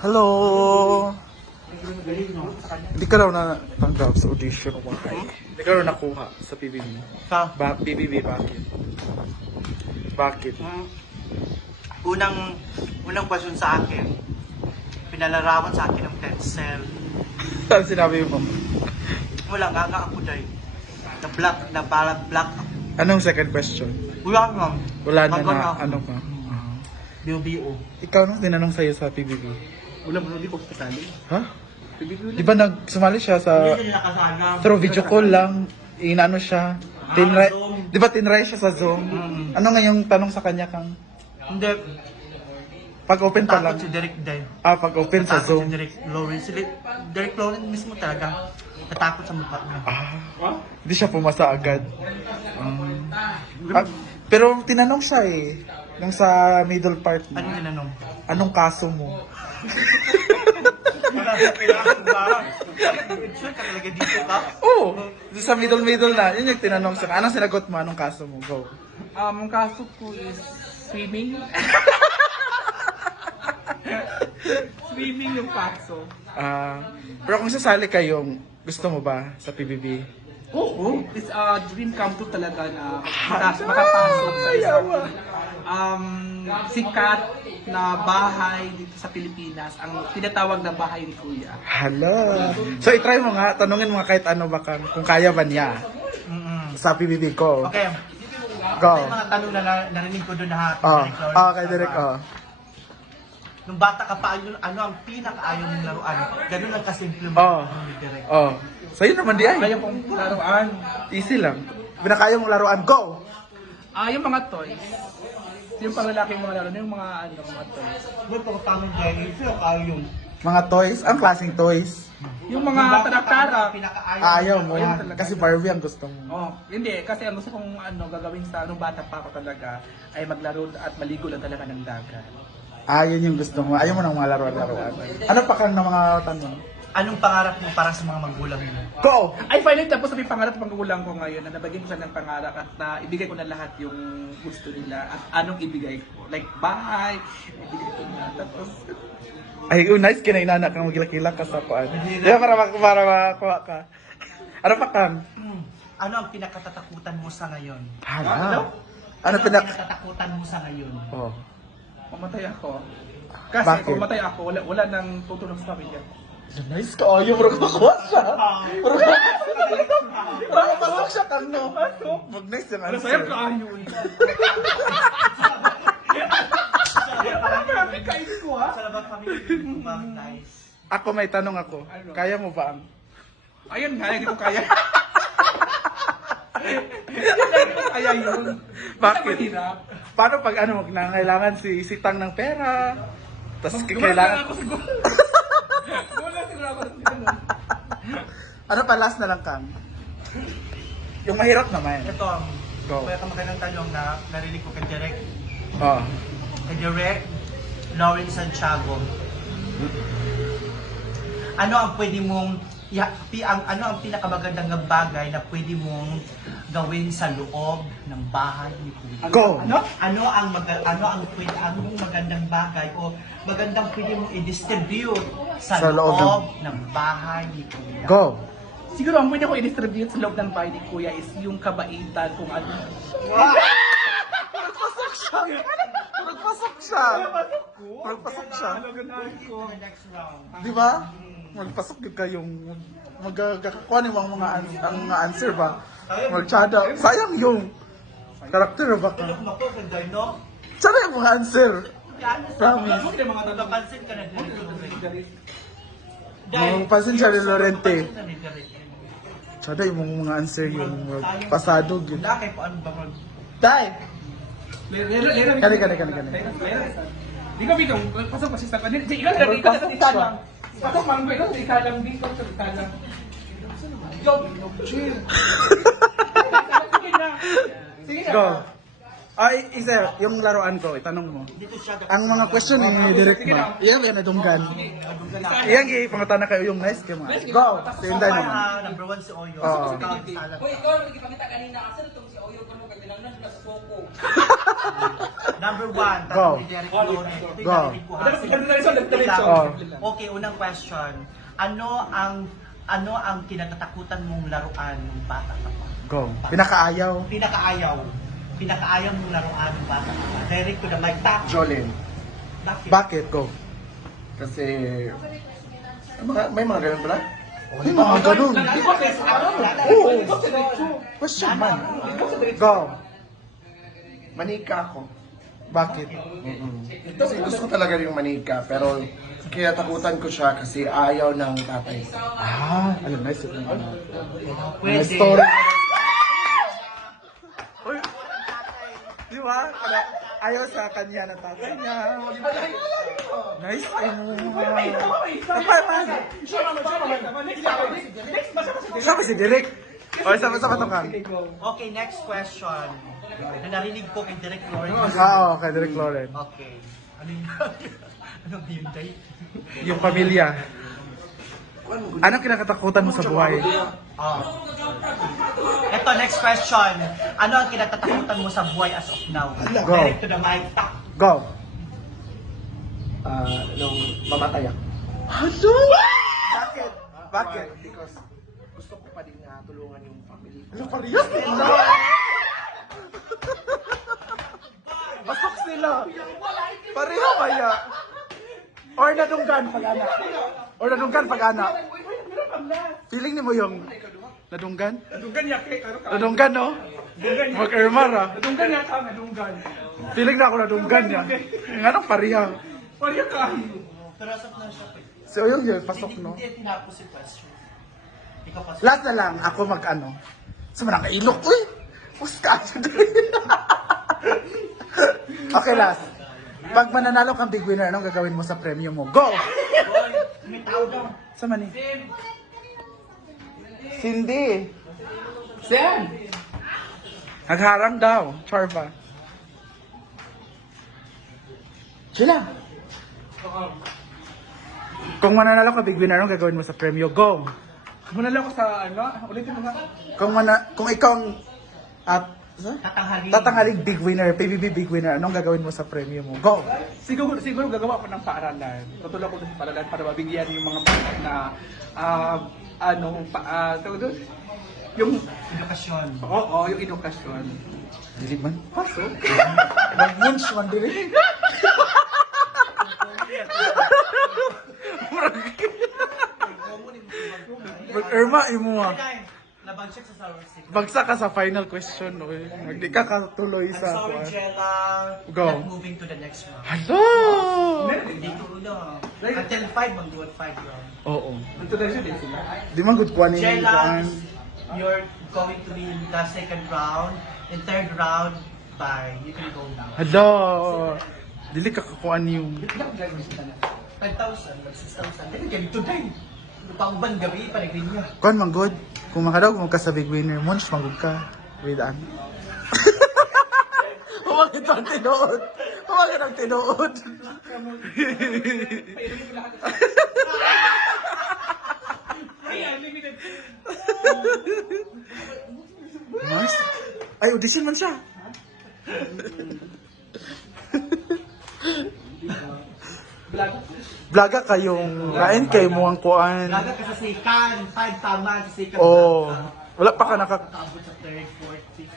Hello! Hindi ka raw natanggap sa audition o bakit? Hindi ka raw nakuha sa PBB. Sa PBB, bakit? Bakit? unang question sa akin, pinalarawan sa akin ng pencil. Saan sinabi mo? Wala nga ako dahil. Na parang black. Anong second question? Wala nga. Wala na Bago na, ako. ano ka? BO. Ikaw nung tinanong sa'yo sa PBB. Wala mo, hindi ko kasali. Ha? Di ba nagsumali siya sa... Hindi siya nakasana. Through video call lang, inano siya. Zoom. Di ba tinry siya sa Zoom? Ano nga yung tanong sa kanya kang... Hindi. Pag open pa lang. Takot si Derek Day. Pag open sa Natakot Zoom. si Derek Lawrence. Derek Lawrence mismo talaga. Natakot sa mukha niya. Hindi siya pumasa agad. Pero tinanong siya eh. Nung sa middle part mo. Ano tinanong? Anong kaso mo? Sure ka talaga dito ka? Oo! Sa middle na. Yun yung tinanong siya. Anong sinagot mo? Anong kaso mo? Go. Ang kaso ko is swimming. Swimming yung kaso. Pero kung sasali kayong, gusto mo ba sa PBB? Oo. It's a dream come true talaga na makapasok sa isang sikat na bahay dito sa Pilipinas. Ang tinatawag na bahay ni Kuya. Hala. So, itry mo nga. Tanungin mo nga kahit ano ba kung kaya ba niya sa PBB ko. Okay. Go. May mga tanong na narinig ko doon na Kay Derek, Nung bata ka pa, ano ang pinaka-ayaw mong laruan? Ganun lang kasimple mo ni Derek. Sa'yo naman di ay. Kaya kong laruan. Easy lang. Pinakaya mong laruan, go! Yung mga toys. Yung panglalaki mga laruan, yung mga mga toys. May pagkatangin dahil, sino ayaw? Mga toys? Ang klaseng toys? Yung mga tarak-tarak. Pinaka-ayaw. Ayaw mo yan. Kasi Barbie ang gusto mo. Hindi. Kasi ang gusto kong gagawin sa nung bata pa ako talaga ay maglaro at maligo lang talaga ng dagat. Yun yung gusto mo. Ayaw mo ng mga laruan-laruan. Ano pa kang ng mga tanong? Anong pangarap mo para sa mga magulang mo? Go! Ay, finally, tapos sabi pangarap ng magulang ko ngayon na nabagyan ko siya ng pangarap at na ibigay ko na lahat yung gusto nila at anong ibigay ko. Like, bahay, ibigay ko na. Tapos, Ay, nice kinainana kang magkilak-kilak ka sa kuan. Diba para makakuha ka. Ano pa kang? Ano ang pinakatatakutan mo sa ngayon? Ano ang pinak... pinakatatakutan mo sa ngayon? mamatay ako. Kasi Bakit? kung mamatay ako, wala nang tutulong sa pamilya ko. Nice ka. Ayaw mo rin makuha siya. Parang pasok siya kang no. Mag-nice yung Ano answer. sa'yo ka ayun? Marami kain ko ha? Sa labang family, hindi ko nice. Ako may tanong ako. Kaya mo ba ang... Ayun nga, hindi ko kaya. Hindi ko kaya yun. Bakit? Mahirap. Paano pag ano, nangailangan si Tang ng pera? Tapos Dumating kailangan... ako siguro. Wala siguro ako ng ganun. Ano pa, last na lang kang? Yung mahirap naman. Ito, Go. kaya ka makilang tanong na narinig ko kay Derek. Oh. Kay Derek, Lawrence Santiago. Ano ang pwede mong ano ang pinakamagandang bagay na pwede mong gawin sa loob ng bahay ni Kuya? Go! Ano ang magandang bagay o magandang pwede mong i-distribute sa Sa loob loob ng bahay ni Kuya? Go! Siguro ang pwede ko i-distribute sa loob ng bahay ni Kuya is yung kabaitan kung ano. Nagpasok siya! Nagpasok siya! Nagpasok siya! Next round. Di ba? Magpasok yun kayong magkakakuha ni ang mga answer ba? Magtsada. Sayang yung karakter ba ka? Ano ko sa no? Sana yung mga answer. Promise. Huwag yung mga tatanong. Napansin ka na Derek. Mga pansin siya ni Lorente. Napansin ka ni Derek. Tsada yung mga answer yung pasado yun. Wala kayo po ano ba mag... Dai! Kani. Di ko bitong, pasok pa si Stefan. Ikaw lang, ikaw lang. Pasok mang ikaw lang dito, ikaw lang. Go! Chill. Sige na. Sige na. Go! Isa, yung laruan ko, itanong mo. Dito siya. Ang mga question ni Direct ba? Iyan yan nadunggan. Iyan pangutana kayo yung nice kayo mga. Go! Tinday naman. Number 1 si Oyo. Oo. Hoy, ikaw, nagkipakita kanina kasi itong si Oyo ko nung kailangan na sa soko. Number 1, Go. tanong ni Derek Lore. Ito yung Go. narinig ko, ha? Diretso. Oh. Okay, unang question. Ano ang kinatatakutan mong laruan ng bata ka pa? Go. Pinakaayaw. Pinakaayaw mong laruan ng bata ka pa. Derek to the mic. Tak. Jolene. Bakit? Bakit? Go. Kasi may mga ganun pala? May mga ganun. Di ba kayo sa araw? Oo. Ikaw sa diretso. Question man. Ikaw sa diretso. Go. Manika ako. Bakit? Kasi gusto ko talaga yung manika, pero kinatakutan ko siya kasi ayaw ng tatay ko. Alam, nice. Pwede. Nice story. Uy. Di ba? Ayaw sa kanya ng tatay niya. Nice. Sama si Derek. O, sama to ka. Okay, next question. Na narinig ko kay Derek Lore. Oo, kay Derek Lauren. Okay. Ano yun? Ano ba yun, Day? Yung pamilya. Anong kinakatakutan mo sa buhay? Oh. Ito, next question. Ano ang kinatatakutan mo sa buhay as of now? Go. Direct to the mic. Tak. Go. Nung mamatay ako. Hello? Bakit? Bakit? Because gusto ko pa din na tulungan yung family ko. Ano parehas sila? Pasok sila. Pareho kaya. Or nadunggan pag-anak. Or nadunggan pag-anak. Feeling ni mo yung nadunggan? Nadunggan niya kay Karo ka. Nadunggan, no? Mag-ermar, ah. Nadunggan niya ka, nadunggan. Feeling na ako nadunggan niya. Nga nang pareha. Pariya ka. Pero asap na siya. So yun yun, pasok, no? Hindi tinapos si question. Ikaw pasok. Last na lang, ako mag-ano. Sa mga ilok, uy! Puska! Okay, last. Pag mananalo kang big winner, anong gagawin mo sa premium mo? Go! May tao daw. Sa mani? Cindy. Sen! Nagharang daw. Charva. Sila. Kung mananalo ka big winner, anong gagawin mo sa premium? Go! Muna lang ako sa ano, ulitin mo nga. Kung ikaw ang Tatanghalin. tatanghaling big winner, PBB big winner, anong gagawin mo sa premium mo? Go! Siguro gagawa ko ng paaralan. Tutulong ko sa paaralan para mabigyan yung mga bata na tawag doon? Yung Edukasyon. yung edukasyon. Dili man. Paso? Mag-munch man dili. Mag-erma imo ah. Nabagsak sa sour stick. Bagsak ka sa final question, no? Hindi ka katuloy I'm sa sorry, kuwan. Jella. Go. Not moving to the next round. Hello! Hindi ko ulo. Until 5, mag-dual 5 round. Oo. Ito na siya din sila. Di man good kuwan ni Jella, kuwan. you're going to be in the second round. In third round, bye. You can go now. Hello! Dili ka kakuan yung... 5,000, 6,000. Dili, ganito tayo. Pang-ban gabi, panagrin niya. Kuwan man good. Kung makadaw mo ka sa big winner, munch magud ka. With an. Huwag ito ang tinuod. Huwag ito ang tinuod. Nice. Ay, audition man siya. Blaga kayong kain kay mo ang kuan. Laga ka sa sikan, 5 tama sa sikan. Oh, wala pa ka naka... Nakabot sa third, fourth, fifth.